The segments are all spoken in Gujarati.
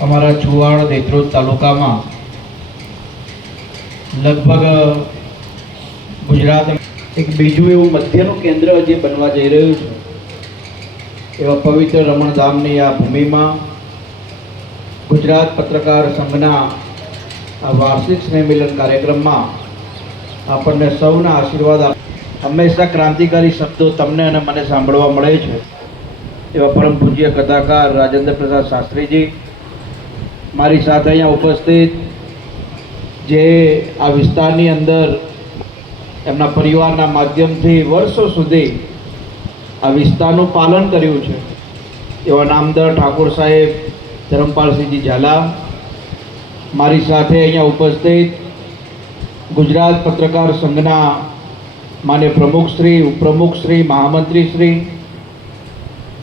અમારા છુવાડ દેત્રોદ તાલુકામાં લગભગ ગુજરાત એક બીજું એવું મધ્યનું કેન્દ્ર જે બનવા જઈ રહ્યું છે, એવા પવિત્ર રમણધામની આ ભૂમિમાં ગુજરાત પત્રકાર સંઘના આ વાર્ષિક સ્નેહ મિલન કાર્યક્રમમાં આપણને સૌના આશીર્વાદ હંમેશા ક્રાંતિકારી શબ્દો તમને અને મને સાંભળવા મળે છે. એવા પરમ પૂજ્ય કથાકાર રાજેન્દ્ર પ્રસાદ શાસ્ત્રીજી મારી સાથે અહીંયા ઉપસ્થિત જે આ વિસ્તારની અંદર એમના પરિવારના માધ્યમથી વર્ષો સુધી આ વિસ્તારનું પાલન કર્યું છે. એવા નામદર ઠાકોર સાહેબ, ધરમપાલસિંહજી ઝાલા, મારી સાથે અહીંયા ઉપસ્થિત ગુજરાત પત્રકાર સંઘના માન્ય પ્રમુખશ્રી ઉપપ્રમુખશ્રી મહામંત્રીશ્રી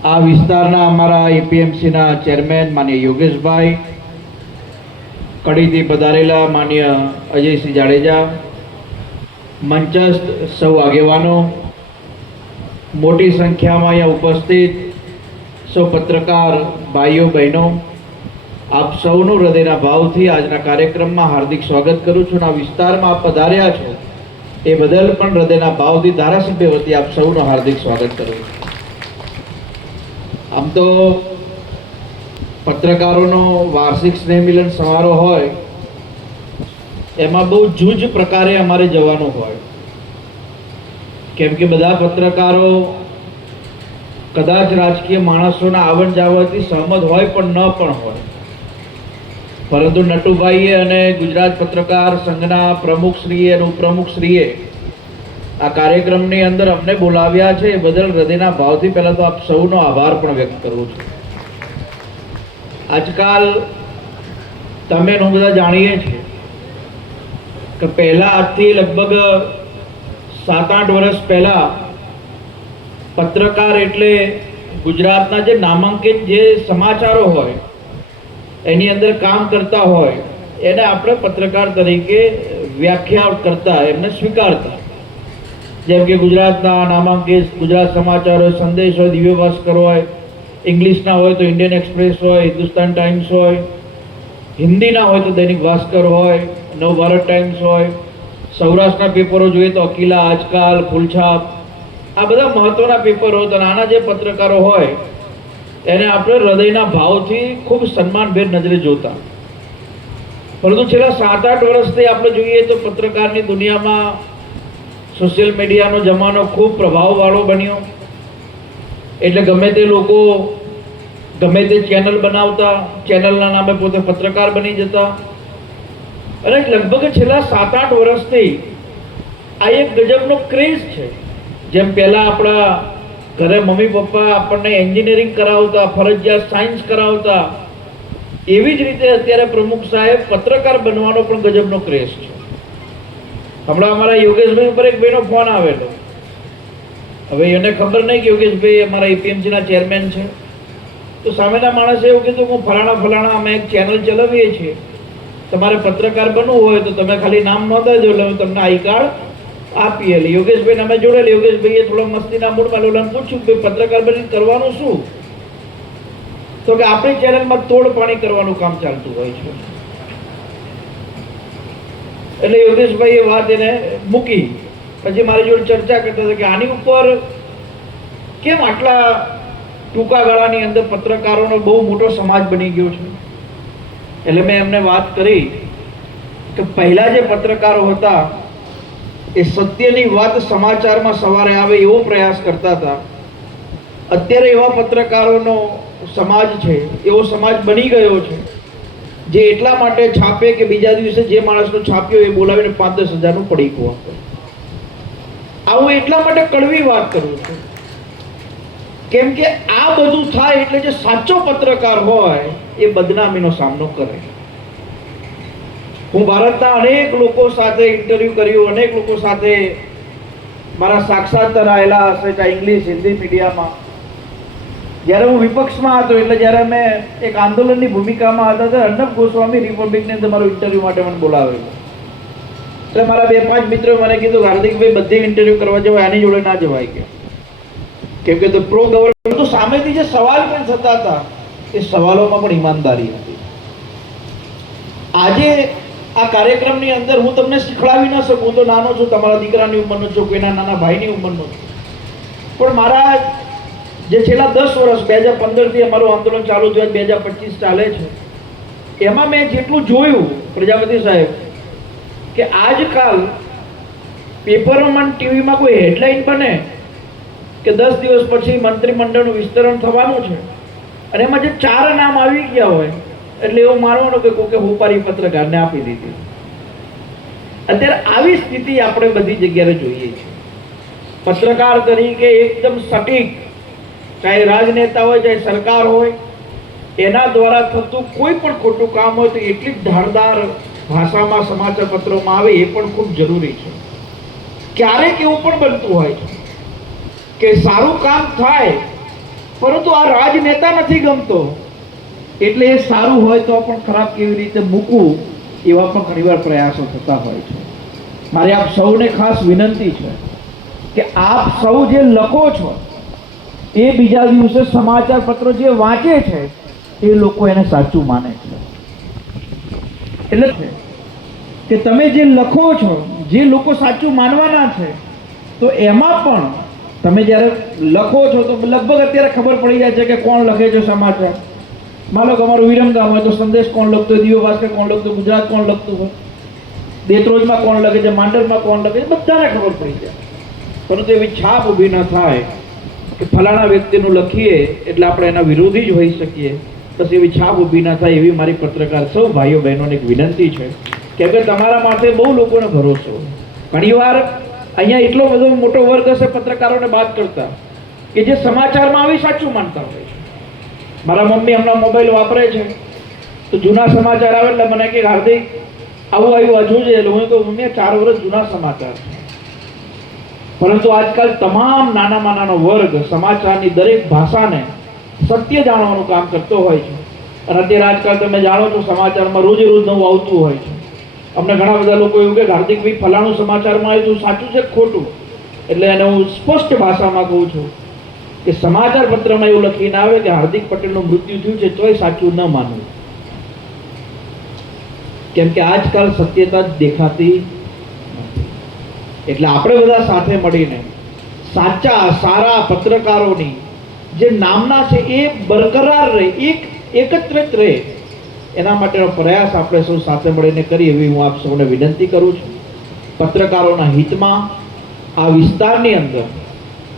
આ વિસ્તારના અમારા એપીએમસીના ચેરમેન માન્ય યોગેશભાઈ કડીથી પધારેલા માન્ય અજયસિંહ જાડેજા, મંચસ્થ સૌ આગેવાનો, મોટી સંખ્યામાં અહીંયા ઉપસ્થિત સૌ પત્રકાર, ભાઈઓ, બહેનો, આપ સૌનું હૃદયના ભાવથી આજના કાર્યક્રમમાં હાર્દિક સ્વાગત કરું છું આ વિસ્તારમાં આપ પધાર્યા છો એ બદલ પણ હૃદયના ભાવથી ધારાસભ્ય વતી આપ સૌનું હાર્દિક સ્વાગત કરું છું. આમ તો પત્રકારોનો વાર્ષિક સ્નેહમિલન સમારોહ હોય, એમાં બહુ જૂજ પ્રકારે અમારે જવાનું હોય. કેમ કે બધા પત્રકારો કદાચ રાજકીય માણસોના આવન જાવનથી સહમત હોય પણ ન પણ હોય. પરંતુ નટુભાઈએ અને ગુજરાત પત્રકાર સંઘના પ્રમુખશ્રીએ અને ઉપપ્રમુખશ્રીએ આ કાર્યક્રમની અંદર અમને બોલાવ્યા છે. એ બદલ હૃદયના ભાવથી પહેલાં તો આપ સૌનો આભાર પણ વ્યક્ત કરું છું. આજકાલ તમે હું બધા જાણીએ છીએ કે પહેલાં આજથી લગભગ સાત આઠ વર્ષ પહેલા પત્રકાર એટલે ગુજરાતના જે નામાંકિત જે સમાચારો હોય, એની અંદર કામ કરતા હોય, એને આપણે પત્રકાર તરીકે વ્યાખ્યા કરતા, એમને સ્વીકારતા. જેમ કે ગુજરાતના નામાંકિત, ગુજરાત સમાચાર હોય સંદેશ હોય દિવ્ય ભાસ્કર હોય ઇંગ્લિશના હોય તો ઇન્ડિયન એક્સપ્રેસ હોય હિન્દુસ્તાન ટાઈમ્સ હોય હિન્દીના હોય તો દૈનિક ભાસ્કર હોય નવ ભારત ટાઈમ્સ હોય સૌરાષ્ટ્રના પેપરો જોઈએ તો અકીલા આજકાલ ફૂલછાપ આ બધા મહત્ત્વના પેપરો તો નાના જે પત્રકારો હોય, એને આપણે હૃદયના ભાવથી ખૂબ સન્માનભેર નજરે જોતા. પરંતુ છેલ્લા સાત આઠ વર્ષથી આપણે જોઈએ તો પત્રકારની દુનિયામાં સોશિયલ મીડિયાનો જમાનો ખૂબ પ્રભાવવાળો બન્યો. એટલે ગમે તે લોકો ગમે તે ચેનલ બનાવતા ચેનલના નામે પોતે પત્રકાર બની જતા. અને લગભગ છેલ્લા સાત આઠ વર્ષથી આ એક ગજબનો ક્રેઝ છે. જેમ પહેલાં આપણા ઘરે મમ્મી, પપ્પા આપણને એન્જિનિયરિંગ કરાવતા, ફરજિયાત સાયન્સ કરાવતા, એવી જ રીતે અત્યારે પ્રમુખ સાહેબ પત્રકાર બનવાનો પણ ગજબનો ક્રેઝ છે. હમણાં અમારા યોગેશભાઈ ઉપર એક ભાઈનો ફોન આવેલો. હવે એને ખબર નહીં કે યોગેશભાઈ અમારા એપીએમસીના ચેરમેન છે. તો સામેના માણસે એવું કીધું હું ફલાણા ફલાણા અમે એક ચેનલ ચલાવીએ છીએ. તમારે પત્રકાર બનવું હોય તો તમે ખાલી નામ નોંધાજો એટલે હું તમને આઈ કાર્ડ આપીએ. એટલે યોગેશભાઈને અમે જોડેલી યોગેશભાઈએ થોડો મસ્તીના મૂડમાં લોલાને પૂછ્યું કે પત્રકાર બની કરવાનું શું? તો કે આપણી ચેનલમાં તોડ પાણી કરવાનું કામ ચાલતું હોય છે. એટલે યોગેશભાઈએ વાત એને મૂકી. પછી મારી જોડે ચર્ચા કરતા હતા કે આની ઉપર કેમ આટલા ટૂંકા ગાળાની અંદર પત્રકારોનો બહુ મોટો સમાજ બની ગયો છે. એટલે મેં એમને વાત કરી કે પહેલા જે પત્રકારો હતા, એ સત્યની વાત સમાચારમાં સવારે આવે એવો પ્રયાસ કરતા હતા. અત્યારે એવા પત્રકારોનો સમાજ છે, એવો સમાજ બની ગયો છે, જે એટલા માટે છાપે કે બીજા દિવસે જે માણસનો છાપ્યો એ બોલાવીને પાંચ દસ હજારનું પડીકું આપે. આવું એટલા માટે કડવી વાત કરું છું. કેમ કે આ બધું થાય એટલે જે સાચો પત્રકાર હોય એ બદનામીનો સામનો કરે હું ભારતના અનેક લોકો સાથે ઇન્ટરવ્યૂ કર્યું, અનેક લોકો સાથે મારા સાક્ષાત્તર આવેલા હશે, ચાહે ઇંગ્લિશ હિન્દી મીડિયામાં જ્યારે હું વિપક્ષમાં હતો, એટલે જ્યારે મેં એક આંદોલનની ભૂમિકામાં હતા, ત્યારે અર્ણબ ગોસ્વામી રિપબ્લિકની અંદર મારું ઇન્ટરવ્યૂ માટે મને બોલાવેલું એટલે મારા બે પાંચ મિત્રો મને કીધું હાર્દિકભાઈ, બધી ઇન્ટરવ્યૂ કરવા જવાય, આની જોડે ના જવાય કે. કેમ કે પ્રો ગવર્મેન્ટ સામેથી જે સવાલ પણ થતા હતા, એ સવાલોમાં પણ ઈમાનદારી હતી. આજે આ કાર્યક્રમની અંદર હું તમને શીખડાવી ન શકું તો નાનો છું, તમારા દીકરાની ઉંમરનો છું, કોઈના નાના ભાઈની ઉંમરનો છું. પણ મારા જે છેલ્લા દસ વર્ષ, બે હજાર પંદરથી અમારું આંદોલન ચાલુ થયું, બે હજાર પચીસ ચાલે છે, એમાં મેં જેટલું જોયું, પ્રજાપતિ સાહેબ, કે આજકાલ પેપરોમાં ટીવીમાં કોઈ હેડલાઇન બને કે દસ દિવસ પછી મંત્રીમંડળનું વિસ્તરણ થવાનું છે. અને એમાં જે ચાર નામ આવી ગયા હોય, એટલે એવું માનવાનું કે કોકે હોપારી પત્રકારને આપી દીધી. અત્યારે આવી સ્થિતિ આપણે બધી જગ્યાએ જોઈએ છીએ. પત્રકાર તરીકે એકદમ સટીક, ચાહે રાજનેતા હોય, ચાહે સરકાર હોય, એના દ્વારા થતું કોઈ પણ ખોટું કામ હોય તો એટલી જ ધારદાર ભાષામાં સમાચાર પત્રોમાં આવે એ પણ ખૂબ જરૂરી છે. ક્યારેક એવું પણ બનતું હોય છે કે સારું કામ થાય, પરંતુ આ રાજનેતા નથી ગમતો. એટલે એ સારું હોય તો પણ ખરાબ કેવી રીતે મૂકવું, એવા પણ ઘણીવાર પ્રયાસો થતા હોય છે. મારે આપ સૌને ખાસ વિનંતી છે કે આપ સૌ જે લખો છો, એ બીજા દિવસે સમાચાર પત્રો જે વાંચે છે, એ લોકો એને સાચું માને છે. એટલે કે તમે જે લખો છો, જે લોકો સાચું માનવાના છે, તો એમાં પણ તમે જ્યારે લખો છો તો લગભગ અત્યારે ખબર પડી જાય છે કે કોણ લખે છે સમાચાર. માનો કે અમારું વિરમગામ હોય તો સંદેશ કોણ લખતો હોય? દિવ્ય ભાસ્કર કોણ લખતું ગુજરાત કોણ લખતું હોય? દેત્રોજમાં કોણ લખે છે? માંડરમાં કોણ લખે છે? બધાને ખબર પડી જાય. પરંતુ એવી છાપ ઊભી ન થાય કે ફલાણા વ્યક્તિનું લખીએ એટલે આપણે એના વિરોધી જ હોઈ શકીએ. બસ એવી છાપ ઊભી ના થાય એવી મારી પત્રકાર સૌ ભાઈઓ બહેનોને એક વિનંતી છે કેમ કે તમારા માટે બહુ લોકોને ભરોસો ઘણીવાર અહીંયા એટલો બધો મોટો વર્ગ હશે, પત્રકારોને વાત કરતા, કે જે સમાચારમાં આવી સાચું માનતા હોય છે. મારા મમ્મી હમણાં મોબાઈલ વાપરે છે, તો જૂના સમાચાર આવે એટલે મને કે, હાર્દિક, આવું આવ્યું હજુ છે એટલે હું કહું, મમ્મી ચાર વર્ષ જૂના સમાચાર છે. પરંતુ આજકાલ તમામ નાનામાં નાનો વર્ગ સમાચારની દરેક ભાષાને સત્ય જાણવાનું કામ કરતો હોય છે. અને અત્યારે આજકાલ તમે જાણો છો, સમાચારમાં રોજે રોજ નવું આવતું હોય છે. અમને ઘણા બધા લોકો એવું કે હાર્દિકભાઈ ફલાણું સમાચારમાં આવ્યું સાચું છે ખોટું? એટલે એને હું સ્પષ્ટ ભાષામાં કહું છું કે સમાચાર પત્રમાં એવું લખીને આવે કે હાર્દિક પટેલનું મૃત્યુ થયું છે, તોય સાચું ન માનવું. કેમ કે આજકાલ સત્યતા દેખાતી એટલે આપણે બધા સાથે મળીને સાચા, સારા પત્રકારોની જે નામના છે એ બરકરાર રહે, એક એકત્રિત રહે. એના માટેનો પ્રયાસ આપણે સૌ સાથે મળીને કરીએ એવી હું આપ સૌને વિનંતી કરું છું. પત્રકારોના હિતમાં આ વિસ્તારની અંદર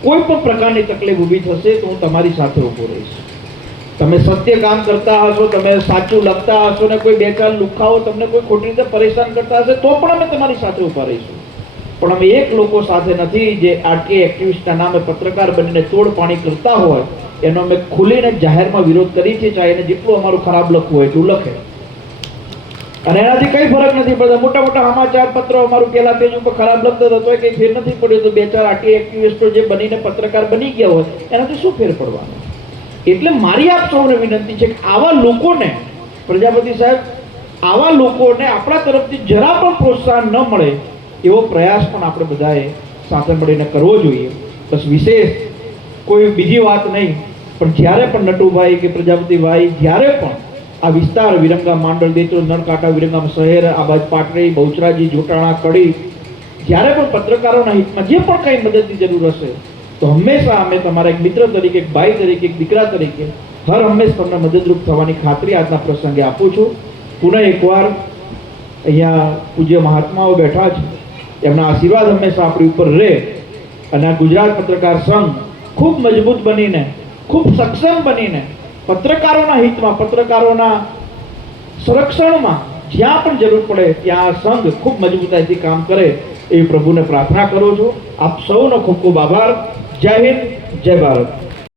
કોઈ પણ પ્રકારની તકલીફ ઊભી થશે તો હું તમારી સાથે ઊભો રહીશ. તમે સત્ય કામ કરતા હશો, તમે સાચું લખતા હશો ને કોઈ બે ચાર લુખાઓ તમને કોઈ ખોટી રીતે પરેશાન કરતા હશે તો પણ અમે તમારી સાથે ઊભા રહીશું. પણ અમે એક લોકો સાથે નથી જે આટલી એક્ટિવિસ્ટના નામે પત્રકાર બનીને તોડ પાણી કરતા હોય એનો અમે ખુલીને જાહેરમાં વિરોધ કરી છે ચાહે એને જેટલું અમારું ખરાબ લખવું હોય એટલું લખે. અને એનાથી કઈ ફરક નથી પડતો. મોટા મોટા સમાચાર પત્રો અમારું પેલા પેજ ઉપર ખરાબ લખતા હતા કઈ ફેર નથી પડ્યો. તો બે ચાર આટી એક્ટિવિસ્ટો જે બનીને પત્રકાર બની ગયા હોય, એનાથી શું ફેર પડવાનો? એટલે મારી આપ સૌને વિનંતી છે કે આવા લોકોને, પ્રજાપતિ સાહેબ, આવા લોકોને આપણા તરફથી જરા પણ પ્રોત્સાહન ન મળે, એવો પ્રયાસ પણ આપણે બધાએ સાથે મળીને કરવો જોઈએ. બસ વિશેષ કોઈ બીજી વાત નહીં. પણ જ્યારે પણ નટુભાઈ કે પ્રજાપતિભાઈ જ્યારે પણ આ વિસ્તાર વિરંગા માંડલ દેતો નળકાંટા વિરંગામ શહેર આ બાજુ પાટડી, બહુચરાજી, જોટાણા, કડી, જ્યારે પણ પત્રકારોના હિતમાં જે પણ કંઈ મદદની જરૂર હશે, તો હંમેશા અમે તમારા એક મિત્ર તરીકે, એક ભાઈ તરીકે, એક દીકરા તરીકે હર હંમેશ તમને મદદરૂપ થવાની ખાતરી આજના પ્રસંગે આપું છું. પુનઃ એકવાર અહીંયા પૂજ્ય મહાત્માઓ બેઠા છે એમના આશીર્વાદ હંમેશા આપણી ઉપર રહે અને આ ગુજરાત પત્રકાર સંઘ ખૂબ મજબૂત બનીને ખૂબ સક્ષમ બનીને પત્રકારોના હિતમાં, પત્રકારોના સંરક્ષણમાં જ્યાં પણ જરૂર પડે ત્યાં સંઘ ખૂબ મજબૂતાઈથી કામ કરે એ પ્રભુને પ્રાર્થના કરું છું. આપ સૌનો ખૂબ ખૂબ આભાર. જય હિન્દ, જય ભારત.